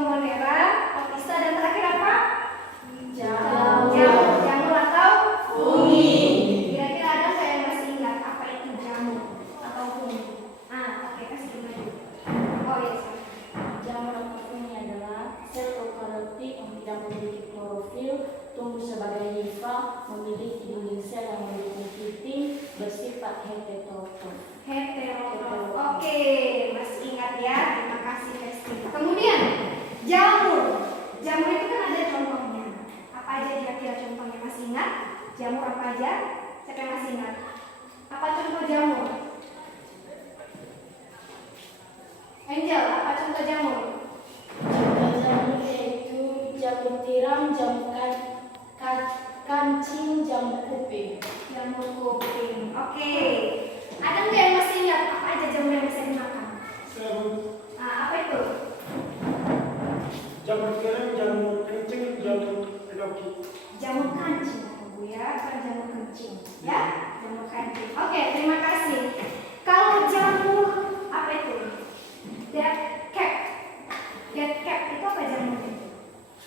Monera, Otista, dan terakhir apa? Jamur. Jamur atau Fungi. Kira-kira ada nggak yang masih ingat apa itu jamur atau fungi? Oke, kasih dulu. Oh iya. Jamur atau fungi adalah sel eukariotik yang tidak memiliki klorofil, tumbuh sebagai limfa, memiliki dinding sel yang meliputi, bersifat heterotrof. Heterotrof. Oke, masih ingat ya? Terima kasih Hesti. Kemudian jamur. Jamur itu kan ada contohnya. Apa aja kira-kira contohnya, masih ingat? Jamur apa aja? Siapa yang masih ingat? Apa contoh jamur? Angel, apa contoh jamur? Contoh jamur yaitu jamur tiram, jamur kancing, jamur kuping. Jamur kuping. Oke. Ada nggak yang masih ingat apa aja jamur yang bisa dimakan? Apa itu? Jamur tiram, jamur kencing, jamur pedoki. Jamur kancing, Bu ya, bukan jamur kencing. Ya, jamur kancing. Oke, terima kasih. Kalau jamur apa itu? Dead cap. Dead cap itu apa jamurnya?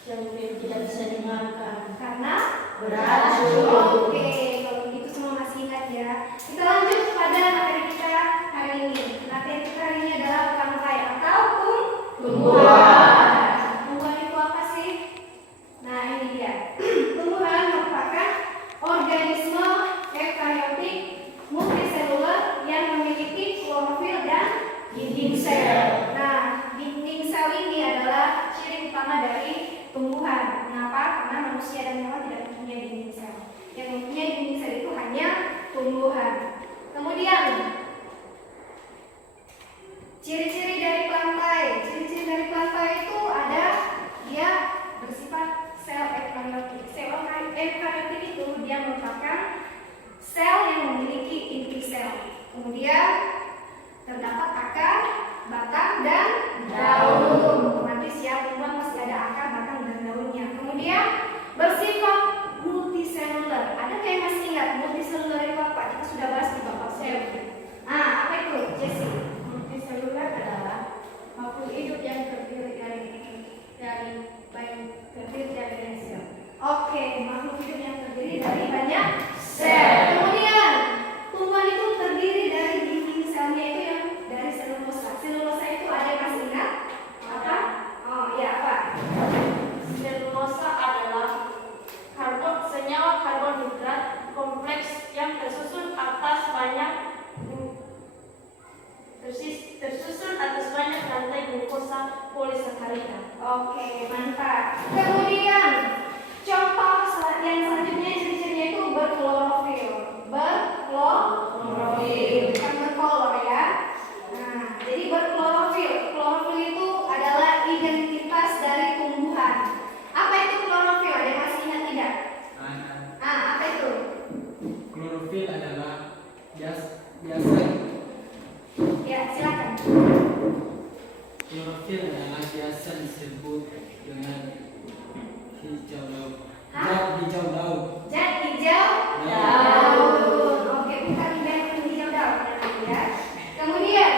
Jamur yang tidak bisa dimakan Karena beracun. Oke, kalau begitu semua masih ingat ya. Kita lanjut pada materi kita hari ini. Materi kita hari ini adalah tangkai atau tumbuhan. Tumbuhan itu apa sih? Nah, ini dia. Tumbuhan merupakan organisme eukariotik multiseluler yang memiliki klorofil dan dinding sel. Nah, dinding sel ini adalah ciri utama dari tumbuhan. Kenapa? Karena manusia dan hewan tidak mempunyai dinding sel. Yang mempunyai dinding sel itu hanya tumbuhan. Kemudian ciri-ciri dari plantae. Ciri-ciri dari plantae itu ada dia bersifat sel eukariotik. Sel eukariotik itu dia merupakan sel yang memiliki inti sel. Kemudian terdapat akar, batang, dan daun. Nanti siap tumbuhan masih ada akar, batang, dan daunnya. Kemudian bersifat multiseluler. Ada yang masih ingat multiseluler itu apa? Kita sudah bahas di bab sel. Apa itu, Jessie? Multiseluler adalah makhluk hidup yang terdiri dari sel. Oke, makhluk hidup yang terdiri dari banyak sel. Kemudian tumbuhan itu terdiri dari dinding selnya itu yang dari selulosa. Selulosa itu ada yang masih ingat? Apa? Oh iya, apa? Selulosa adalah senyawa karbohidrat kompleks yang tersusun atas rantai glukosa polisakarida. Oke, mantap. Kemudian contoh yang selanjutnya ciri-cirinya itu berklorofil. Berklorofil, bukan berkolor ya. Nah, jadi berklorofil. Klorofil itu adalah identitas dari tumbuhan. Apa itu klorofil? Ada yang masih ingat tidak? Apa itu? Klorofil adalah biasa. Ya, silakan. Klorofil adalah biasa disebut dengan hijau laut. Hijau laut. Zat hijau daun. Oke, bukan hijau daun ya. Kemudian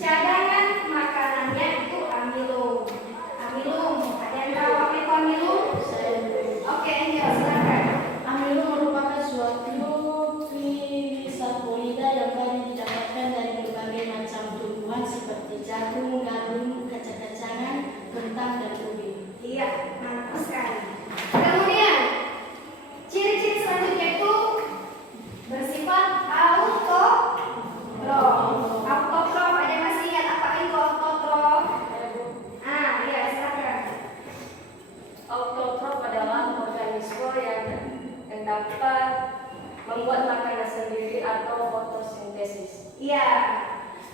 cadangan makanannya itu amilum. Amilum, ada yang tahu apa itu amilum? Oke, Angel, silakan. Amilum merupakan suatu glisakolida yang banyak didapatkan dari berbagai macam tumbuhan seperti jagung, gandum, kacang-kacangan, kentang, dan ubi. Iya, mantap sekali. Kemudian ciri-ciri selanjutnya itu bersifat autotrof. Autotrof, ada yang masih ingat apa itu autotrof? Iya, silakan. Autotrof adalah organisme yang dapat membuat makanan sendiri atau fotosintesis. Iya,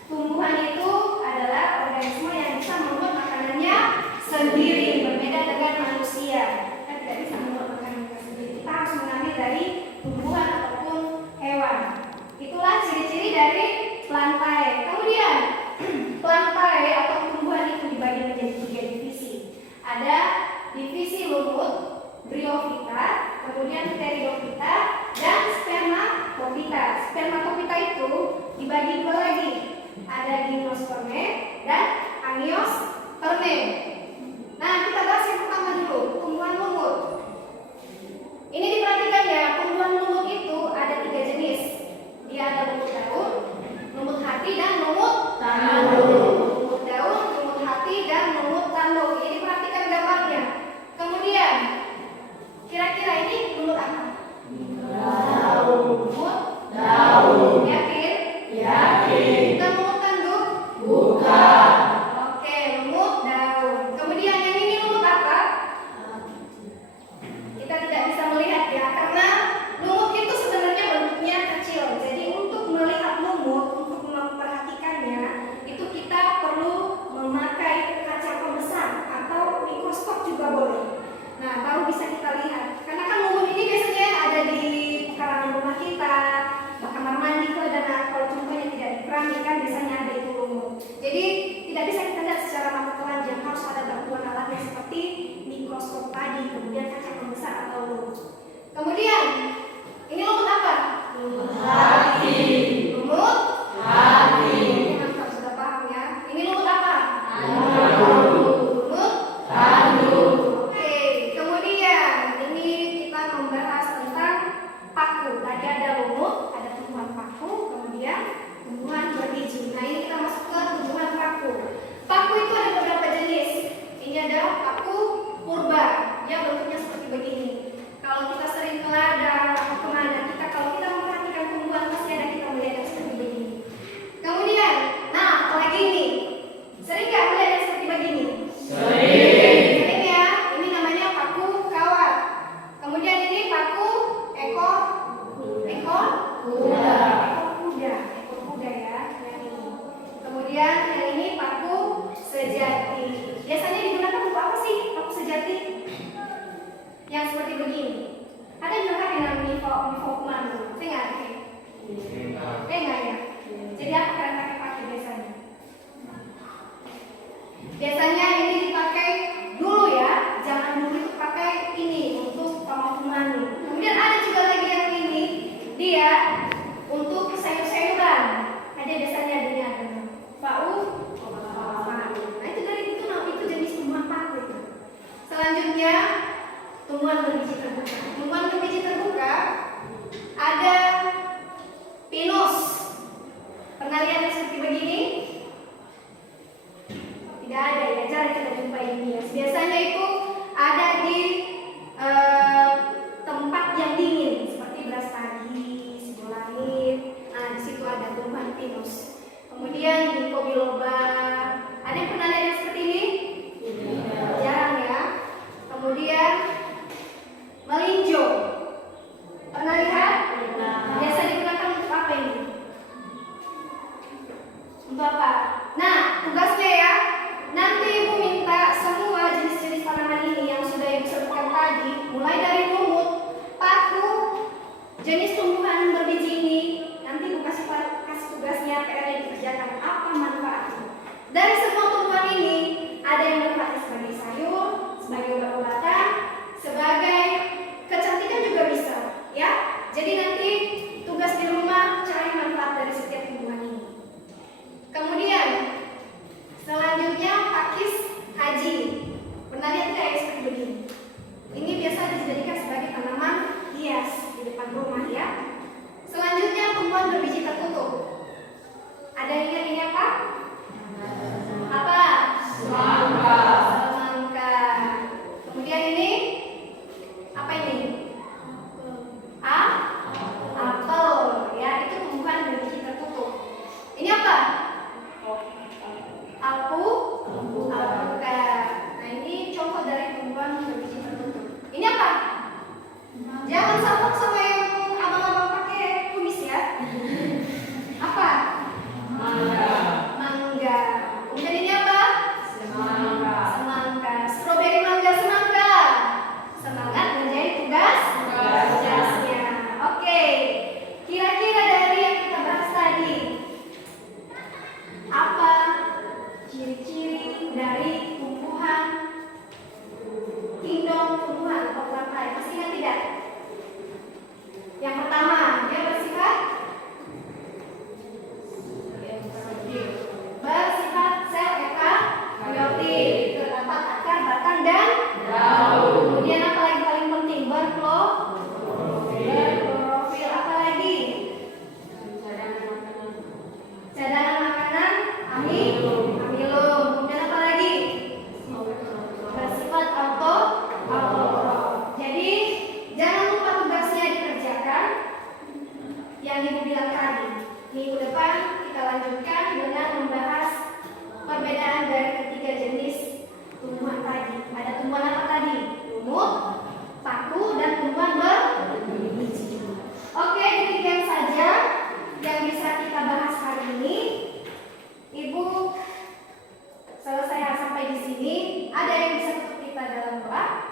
tumbuhan itu adalah organisme yang bisa membuat makanannya sendiri, berbeda dengan manusia. Kita tidak bisa membuat makanan kita sendiri. Kita harus mengambil dari tumbuhan ataupun hewan. Itulah ciri-ciri dari plantae. Kemudian plantae atau tumbuhan itu dibagi menjadi 3 divisi. Ada divisi lumut, bryophyta, kemudian pteridophyta, dan spermatophyta. Spermatophyta itu dibagi 2 lagi. Ada gimnosperme dan angiosperme. yang seperti begini. Ada yang dengar dengan mifokman? Saya nggak ada. Enggak ya. Jadi apa kalian pakai biasanya? Biasanya ini dipakai dulu ya. Jangan dulu itu pakai ini untuk pemakuman. Kemudian ada juga lagi yang ini, dia untuk sayur-sayuran. Ada biasanya adanya pau. Nah itu dari itu jenis tumbuhan paku itu. Selanjutnya tumbuhan berbiji terbuka. Tumbuhan berbiji terbuka ada pinus. Pernah lihat yang seperti begini? Tidak ada ya, jarang kita jumpai ini ya. Biasanya itu ada di tempat yang dingin seperti Brastagi, Sibulangit. Nah di situ ada tumbuhan pinus. Kemudian ginkgo biloba. Ada yang pernah lihat yang seperti ini? Jarang ya. Kemudian melinjo. Pernah lihat? Biasa digunakan untuk apa ini? Untuk apa? Nah, tugasnya ya. Nanti Ibu minta semua jenis-jenis tanaman ini yang sudah Ibu sebutkan tadi, mulai dari lumut, paku, jenis tumbuhan berbiji ini. Nanti Ibu kasih tugasnya PR yang dikerjakan apa manfaatnya. Dari semua tumbuhan ini, ada yang bermanfaat sebagai sayur, sebagai obat-obatan, sebagai kecantikan juga bisa, ya. Jadi nanti tugas di rumah cari manfaat dari setiap tumbuhan ini. Kemudian selanjutnya pakis haji. Pernah lihat nggak ya seperti begini? Ini biasa dijadikan sebagai tanaman hias di depan rumah ya. Selanjutnya tumbuhan berbiji tertutup. Ada yang ingat ini apa? Apa? Semangka. Semangka. Kemudian ini apa ini? Apel. Ya, itu tumbuhan berbiji tertutup. Ini apa? Alpukat. Nah ini contoh dari tumbuhan berbiji tertutup. Ini apa? Jangan sama sama yang abang-abang pakai kumis ya. Apa? Mangga. Kemudian ini apa? Semangka. Stroberi, mangga, semangka. Semangat menjadi tugasnya. Oke. Kira-kira dari yang kita bahas tadi, apa ciri-ciri dari tumbuhan kingdom tumbuhan atau plantae? Masih ingat tidak? Yang pertama, dia bersifat sel eukariotik, terdapat akar, batang dan daun. Kemudian apa lagi paling penting? Berklorofil. Apa lagi? Cadangan makanan, amilum. Kemudian apa lagi? Bersifat autotrof. Jadi jangan lupa tugasnya dikerjakan yang Ibu bilang tadi. Minggu depan kita lanjutkan dengan membahas perbedaan dari ketiga jenis tumbuhan tadi. Ada tumbuhan apa tadi? Lumut, paku, dan tumbuhan berbiji. Oke, demikian saja yang bisa kita bahas hari ini. Ibu selesai sampai di sini. Ada yang bisa tutup kita dalam doa?